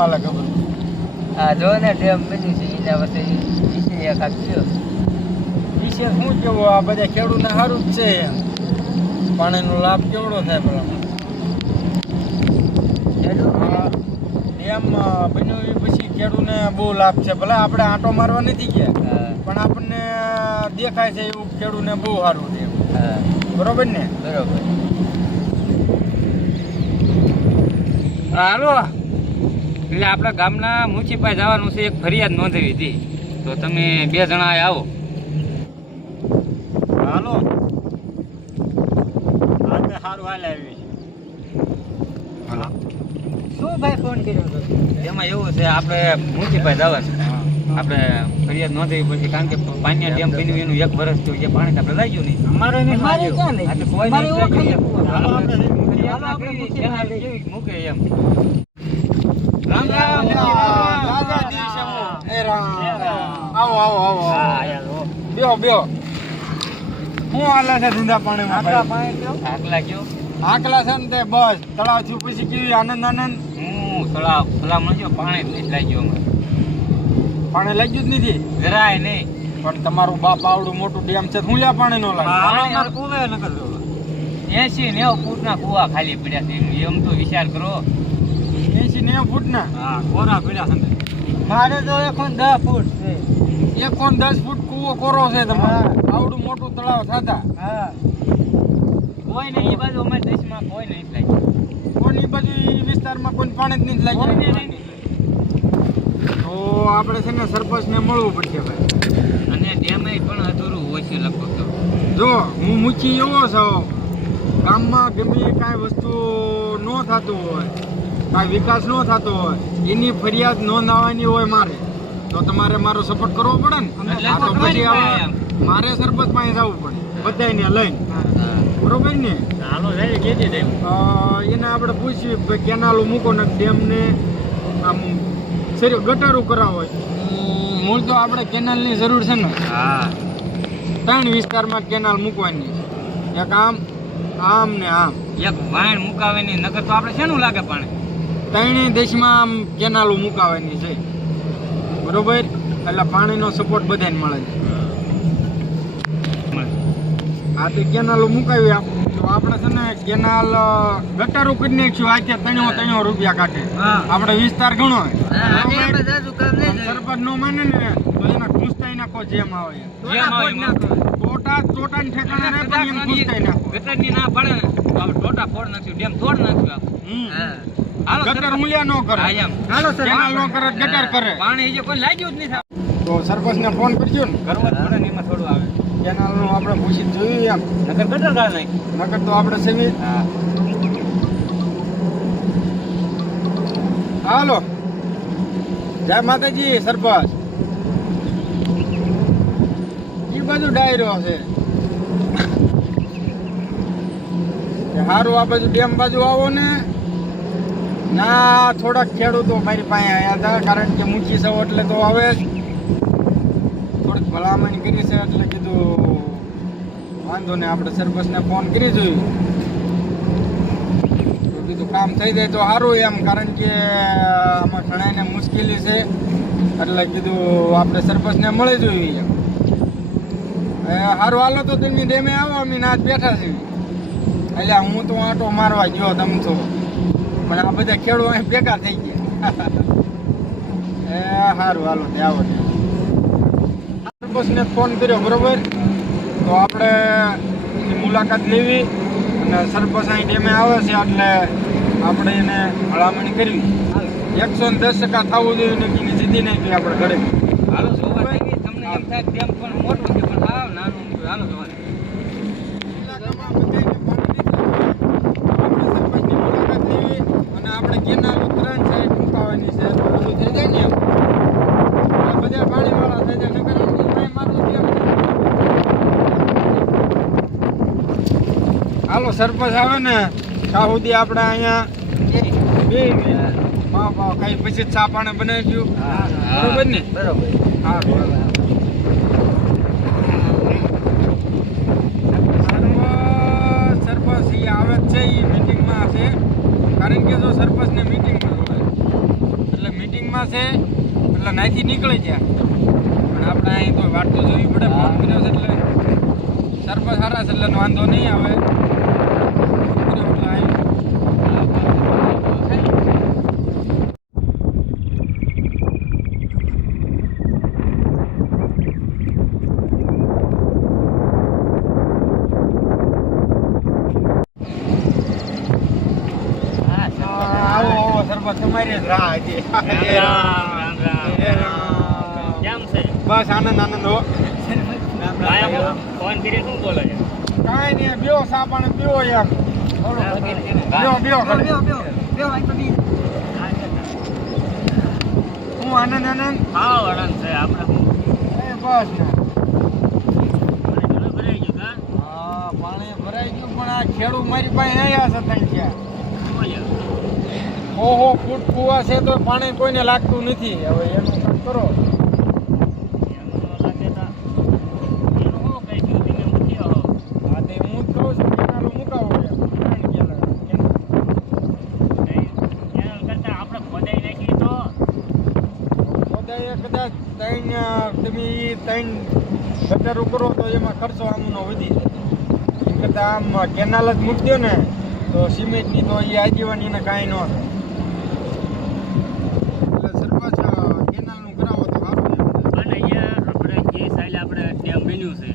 હાલે ખબર આ જો ને ડેમ બન્યું છે એના વચ્ચે વિશે એક આપ્યો વિશે શું કેવું આ બધા ખેડૂતને સારું જ છે એમ પાણીનો લાભ કેવડો થાય પેલા ડેમ બન્યો એ પછી ખેડૂતને બહુ લાભ છે ભલે આપણે આંટો મારવા નથી ગયા પણ આપણને દેખાય છે એવું ખેડૂતને બહુ સારું છે બરોબર ને બરોબર. હાલો એટલે આપણા ગામના મ્યુનિસિપાલ જવાનું છે, એક ફરિયાદ નોંધવી હતી, તો તમે 2 જણા આવો. હાલો આપણે સારું હાલ આવી હાલો. શું ભાઈ ફોન કર્યો હતો? એમાં એવું છે આપણે મ્યુનિસિપાલ જવાનું છે, આપણે ફરિયાદ નોંધવી પડશે કારણ કે પાણીયા ડેમ બન્યું એનું 1 વર્ષ થયું, જે પાણી આપણે લાગ્યું નહીં. અમારે નહીં ક્યાં નહીં? આ તો કોઈ મારે નહીં એવો ખાલી હાલો આપણે ફરિયાદ ના આપણે કરી, મૂકી એના દઈએ. કેવી મૂકે એમ. રામ રામ રાજા દિવસે એ રામ આવો આવો આવો હા યાર બેહો બેહો શું હાલે છે ધંધા પાણીમાં આટલા ભાઈ? પાણી કયો? આટલા ગયો આકલા છે ને તે બસ તળાવ થયું પછી કેવી આનંદ આનંદ હું ભલામણ જો પાણી જ નહીં લાગ્યું અમે પાણી લાગ્યું જ નથી જરાય નહીં. પણ તમારું બાપ આવડું મોટું ડેમ છે શું લ્યા પાણી નો લાગે પાણી કુવે નકર જો. 80-90 ફૂટના કુવા ખાલી પડ્યા છે, એમ તો વિચાર કરો. 80-90 ફૂટના હા કોરા પડ્યા છે. મારે તો 10 ફૂટ છે. 1-10 ફૂટ કૂવો કોરો છે તમારો આવડું મોટું તળાવ થતા હા કોઈ નહીં એ બાજુ અમારા દેશમાં કોઈ નહીં લાગ્યું. કોની બધી વિસ્તારમાં કોઈ પાણી જ નથી કોઈને લાગ્યું નહીં. તો આપણે છે ને સરપંચને મળવું પડશે ભાઈ. અને ડેમે પણ અધૂરું હોય છે લગભગ તો. જો હું મૂકી એવો છું ગામમાં ગમે કાંઈ વસ્તુ ન થતું હોય કાંઈ વિકાસ ન થતો હોય એની ફરિયાદ નોંધાવવાની હોય મારે તો તમારે મારો સપોર્ટ કરવો પડે ને એટલે આ તો તો પછી કરી હવે એમ. મારે સરપંચ પાસે જવું પડે બધાને લઈને બરોબર ને હાલો જઈએ કેજી દે. એને આપણે પૂછ્યું કે કેનાલો મૂકો ને ડેમને આમ સરી ગટારું કરાવો હોય મૂળ તો આપણે કેનાલની જરૂર છે ને હા 3 વિસ્તારમાં કેનાલ મૂકવાની એક આમ ને આમ એક વાણ મુકાવે નહીં નગર તો આપણે શેનું લાગે પાણી. 3 દેશમાં આમ કેનાલો મુકાવાની છે બરોબર એટલે પાણીનો સપોર્ટ બધાને મળે છે આ તો કેનાલો મુકાવી તો આપણે છે ને કેનાલ ગટારું કરી નાખ્યું આજે 300 રૂપિયા કાઢે હા. આપણે વિસ્તાર ઘણો હા આજે આપણે જાજુ કામ નહીં થાય. સરપંચ નો માને ને તો એના ઘૂસતાઈ નાખો જેમ આવે જેમ આવે એમ. ટોટા ને ઠેકાણે રહે પણ એમ ઘૂસતાઈ નાખો ગટરની ના પડે ને તો આપણે ટોટા ફોડ નાખ્યું, ડેમ તોડ નાખ્યું આપણે. હા હાલો ગટર સરપંચ. મૂલ્યા નો કરે હા, એમ. હાલો સર કેનાલ નો કરે ગટર કરે પાણી જે કોઈ લાગ્યું જ નહીં થાય. તો સરપંચ ને ફોન કરજો ને કરવા જ પડે ને એમાં થોડું આવે. કેનાલ નું આપણે પૂછી જોયું એમ નગર ગટર ગાળ નાખી. નકર તો આપણે સેવી હા હાલો જય માતાજી સરપંચ એ બાજુ ડાયરો છે સારું આ બાજુ ડેમ બાજુ આવો ને ના થોડાક ખેડૂતો મારી પાસે આવ્યા હતા કારણ કે મૂકી સૌ એટલે તો હવે થોડીક ભલામણ કરી છે એટલે કીધું વાંધો ને આપણે સરપંચને ફોન કરી જોયું તો કીધું કામ થઈ જાય તો સારું એમ કારણ કે આમાં ઘણાને મુશ્કેલી છે એટલે કીધું આપણે સરપંચને મળી જોઈએ સારું હાલો તો તમે ડેમે આવો અમે નાચ બેઠા છીએ એટલે હું તો આંટો મારવા ગયો તમ તો પણ આ બધા ખેડૂતો અહીં ભેગા થઈ ગયા એ સારું હાલો તે આવો સરપંચને ફોન કર્યો બરોબર તો આપણે એની મુલાકાત લેવી અને સરપંચ અહીં ડેમે આવે છે એટલે આપણે એને ભલામણ કરવી 110% થવું જોઈએ ને એની જીતી નહીં કે આપણે ઘરે હાલો જોવા જઈએ. તમને એમ થાય ડેમ પણ મોટું છે પણ હાવ નાનું છે. હાલો જોવા જઈએ. અને આપણે કેનાલ ઉત્તરાયણ સાઈડ મુકાવાની છે બધું થઈ જાય ને એમ એટલે બધા પાણીવાળા થઈ જાય નકર આમ કાંઈ મારવું કેમ હાલો સરપંચ આવે ને ત્યાં સુધી આપણે અહીંયા બે કઈ પછી ચા પાણી બનાવી દઉં બરોબર ને બરોબર હા સરપંચ એ આવે જ છે એ મિટિંગમાં છે કારણ કે જો સરપંચને મિટિંગમાં જોડાય એટલે એટલે મીટિંગમાં છે એટલે નાથી નીકળી ગયા પણ આપણે અહીં તો વાટ તો જોવી પડે ફોન કર્યો છે એટલે સરપંચ સારા છે એટલે વાંધો નહીં આવે આવો સરપંચ તમારી જ રાહ હતી કેમ છે બસ આનંદ આનંદ હો ફોન કરી શું બોલે છે કાંઈ નહીં બેવો સા પાણી પીવો એમ બેવો હું આનંદ આનંદ હા વળન છે આપણે એ બસ ને ભરાઈ ગયું કા હા પાણી ભરાઈ ગયું પણ આ ખેડૂત મારી પાસે આવ્યા છે તઈ છે ઓહો ફૂટ કુવા છે તો પાણી કોઈને લાગતું નથી હવે એનું કામ કરો હા તે હું જ કહું છું કેનાલો મુકાવો એમ ખોદાઈએ કદાચ ત્રણ ગટરો કરો તો એમાં ખર્ચો આમનો વધી જાય એમ કરતાં આમ કેનાલ જ મૂકી દો ને તો સિમેન્ટની તો એ આજીવન એને કાંઈ ન થાય એટલે સરપંચ કેનાલનું કરાવો તો સારું પણ અહીંયા આપણે જે સાઈડ આપણે ડેમ બન્યું છે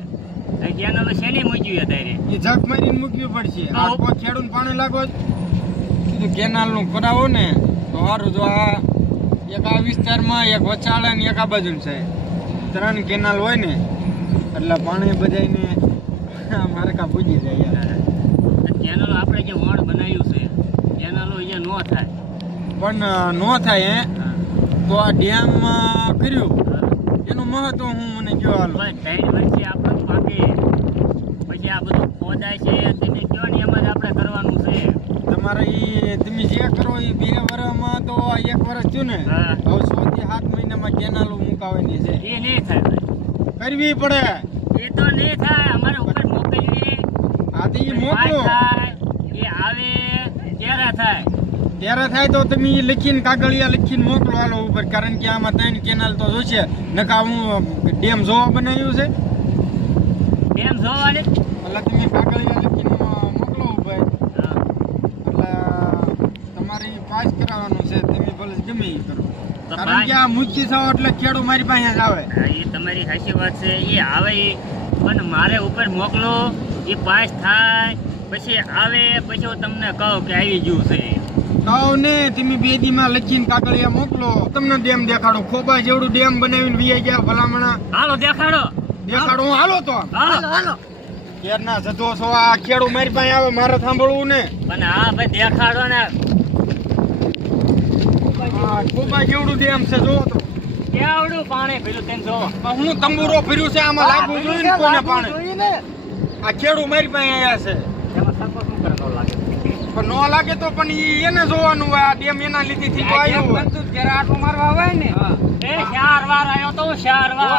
એ કેનાલ શેની મૂક્યું અત્યારે એ જગ મારીને મૂકવી પડશે આ કોઈ ખેડૂત પાણી લાગો કીધું કેનાલનું કરાવો ને તો સારું જો આ એક આ વિસ્તારમાં એક વચાળે ને એક આ બાજુ છે 3 કેનાલ હોય ને એટલે પાણી બધાને મારે કા પૂજી જાય કેનાલો આપણે જે વણ બનાવ્યું છે કેનાલો અહીંયા ન થાય પણ ન થાય તો આ ડેમ કર્યું એનું મહત્વ હું મને કયો હાલો બસ 3 વર્ષે આપણે પાકે પછી આ બધું ખોદાય છે તેને કયો ને એમ જ આપણે કરવાનું છે તમારે એ તમે જે કરો એ 2 વર્ષમાં તો 1 વર્ષ થયું ને હા. હવે 6 થી 7 મહિનામાં કેનાલો મુકાવાની છે એ નહીં થાય કરવી પડે એ તો નહીં થાય અમારે ઉપર મોકલીએ આ તો એ મોકલો થાય એ આવે ત્યારે થાય ત્યારે થાય તો તમે ઈ લખીને કાગળિયા લખીને મોકલો હાલો ઉપર કારણ કે આમાં 3 કેનાલ તો જોશે નકા હું ડેમ જોવા બનાવ્યું છે ડેમ જોવાની એટલે તમે કાગળિયા લખીને મોકલો ઉપર હા. એટલે તમારે ઈ પાસ કરાવવાનું છે તમે ભલે ગમે એ કરો તો કારણ કે આ મુચી છો એટલે ખેડૂત મારી પાસે જ આવે હા, એ તમારી સાચી વાત છે એ આવે ઈ. પણ મારે ઉપર મોકલો એ પાસ થાય પછી આવે પછી હું તમને કહું કે આવી ગયું છે કહો ને તમે 2 દીમાં લખીને કાગળિયા મોકલો તમને ડેમ દેખાડો ખોબા જેવડું ડેમ બનાવીને વી ગયા ભલામણા હાલો દેખાડો દેખાડો હું હાલો તો હાલો કેરના જતો છો આ ખેડૂત મારી પાસે આવે મારે સાંભળવું ને પણ હા ભાઈ દેખાડો ને હા ખોબા જેવડું ડેમ છે જોવો તો કેવડું પાણી પીલું તેમ જો હું તંબુરો ફર્યું છે આમાં લાગવું જોઈએ ને કોઈને પાણી આ ખેડૂત મારી પાસે આવ્યા છે એમાં સરપંચ શું કરે ન લાગે પણ ન લાગે તો પણ ઈ એને જોવાનું હોય આ ડેમ એના લીધે થી તો આવ્યું હોય જરા આટો મારવા આવે ને એ 4 વાર આવ્યો તો 4 વાર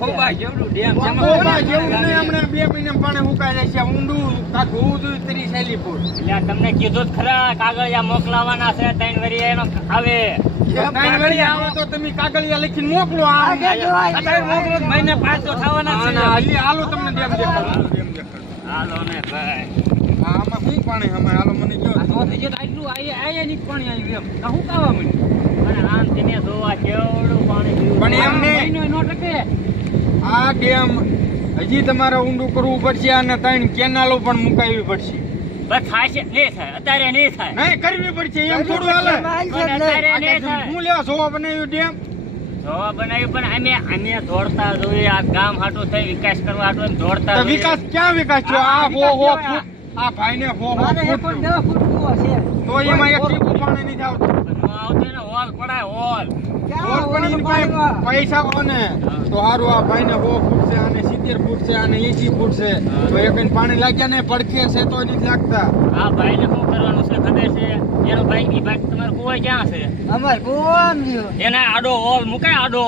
ખોબા જેવડું ડેમ છે ખોબા જેવું નહીં હમણાં 2 મહિના પાણી ઉકાઈ જાય છે ઊંડું કાંક હોવું જોઈએ 30 ફૂટ એટલે તમને કીધું જ ખરા કાગળિયા મોકલાવાના છે 3 વરી એનો આવે કાગળિયા આવે તો તમે કાગળિયા લખીને મોકલો અત્યારે મોકલો જ મહિને પાછો થવાના છે હાલો તમને ડેમ દેખાડો હાલો ને ભાઈ આમાં શું પાણી અમે હાલો મને કહો અને આમ તેને જોવા કેવડું પાણી પીવું. પણ એમ નહીં આ ડેમ હજી તમારે ઊંડું કરવું પડશે અને 3 કેનાલો પણ મુકાવવી પડશે બસ થાશે નહીં થાય અત્યારે નહીં થાય નહીં કરવી પડશે એમ થોડું હાલે પણ અત્યારે નહીં થાય હું લેવા જોવા બનાવ્યું ડેમ જોવા બનાવ્યું પણ અમે દોડતા જોઈએ આ ગામ હાટું થઈ વિકાસ કરવા હાટું એમ દોડતા તો જોઈએ. વિકાસ ક્યાં વિકાસ થયો આ હો ફૂટ આ ભાઈને હો ફૂટ તો એમાં એક ટીપું પાણી નથી આવતું પણ ન આવતો એને હોલ પડાય હોલ રોડ પણ એની પાસે પૈસા હોય ને તો સારું આ ભાઈને 100 ફૂટ છે અને 70 ફૂટ છે અને 80 ફૂટ છે તો એક પાણી લાગ્યા ને પડખે છે તો નથી લાગતા આ ભાઈને શું કરવાનું છે ખબર છે એનો ભાઈ ઈ ભાઈ તમારે કુવાય ક્યાં છે અમાર કોમ એને આડો હોલ મુકાય આડો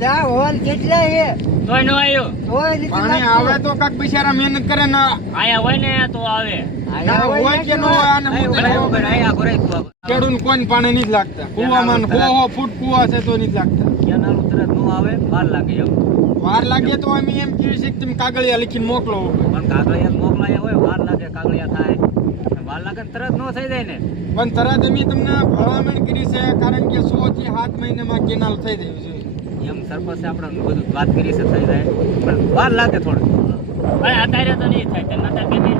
લા હોલ કેટલા હે તોય ન આવ્યું તોય રીતે પાણી આવે તો કાક બિચારા મહેનત કરે ને આયા હોય ને તો આવે ના, હોય કે ન હોય, આને ખેડૂતને કોઈ પાણી નથી લાગતા. કૂવામાં 100 ફૂટ કૂવા છે તો નથી લાગતા. વાર લાગે તો અમે એમ કહીએ છીએ કે તમે કાગળિયા લખીને મોકલો. પણ તરત અમે તમને ભલામણ કરી છે, કારણ કે 6 થી 7 મહિનામાં કેનાલ થઈ જવી જોઈએ. ભાઈ અત્યારે તો નહીં થાય તમે અત્યારે બે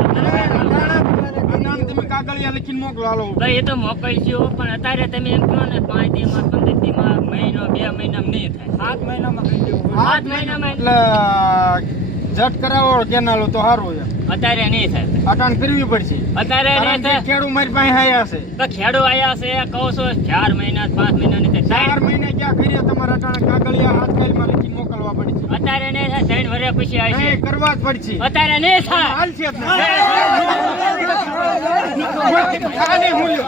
અટાણે તમે કાગળિયા લખીને મોકલો હાલો. ભાઈ એ તો મોકલશું, પણ અત્યારે તમે એમ કહો ને 5 દીમાં 15 દીમાં મહિનો 2 મહિનામાં નહીં થાય. 7 મહિનામાં કરી દેવું. 7 મહિનામાં એટલે જટ કરાવો કેનાલો તો સારું છે. અત્યારે નહીં થાય. અટાણ કરવી પડશે. અત્યારે કારણ નહીં કે થાય. ખેડૂત મારી પાસે આયા છે. તો ખેડૂ આયા છે કહો છો 4 મહિના 5 મહિના નહીં થાય. 4 મહિને ક્યાં કરીએ તમારે અટાણે કાગળિયા હાથ કાલમાં લખીને મોકલવા પડશે. અત્યારે નહીં થાય. 3 વર્ષ પછી આવશે. નહીં, કરવા જ પડશે. અત્યારે નહીં થાય. હાલશે જ નહીં. ખાલી મૂલ્યો.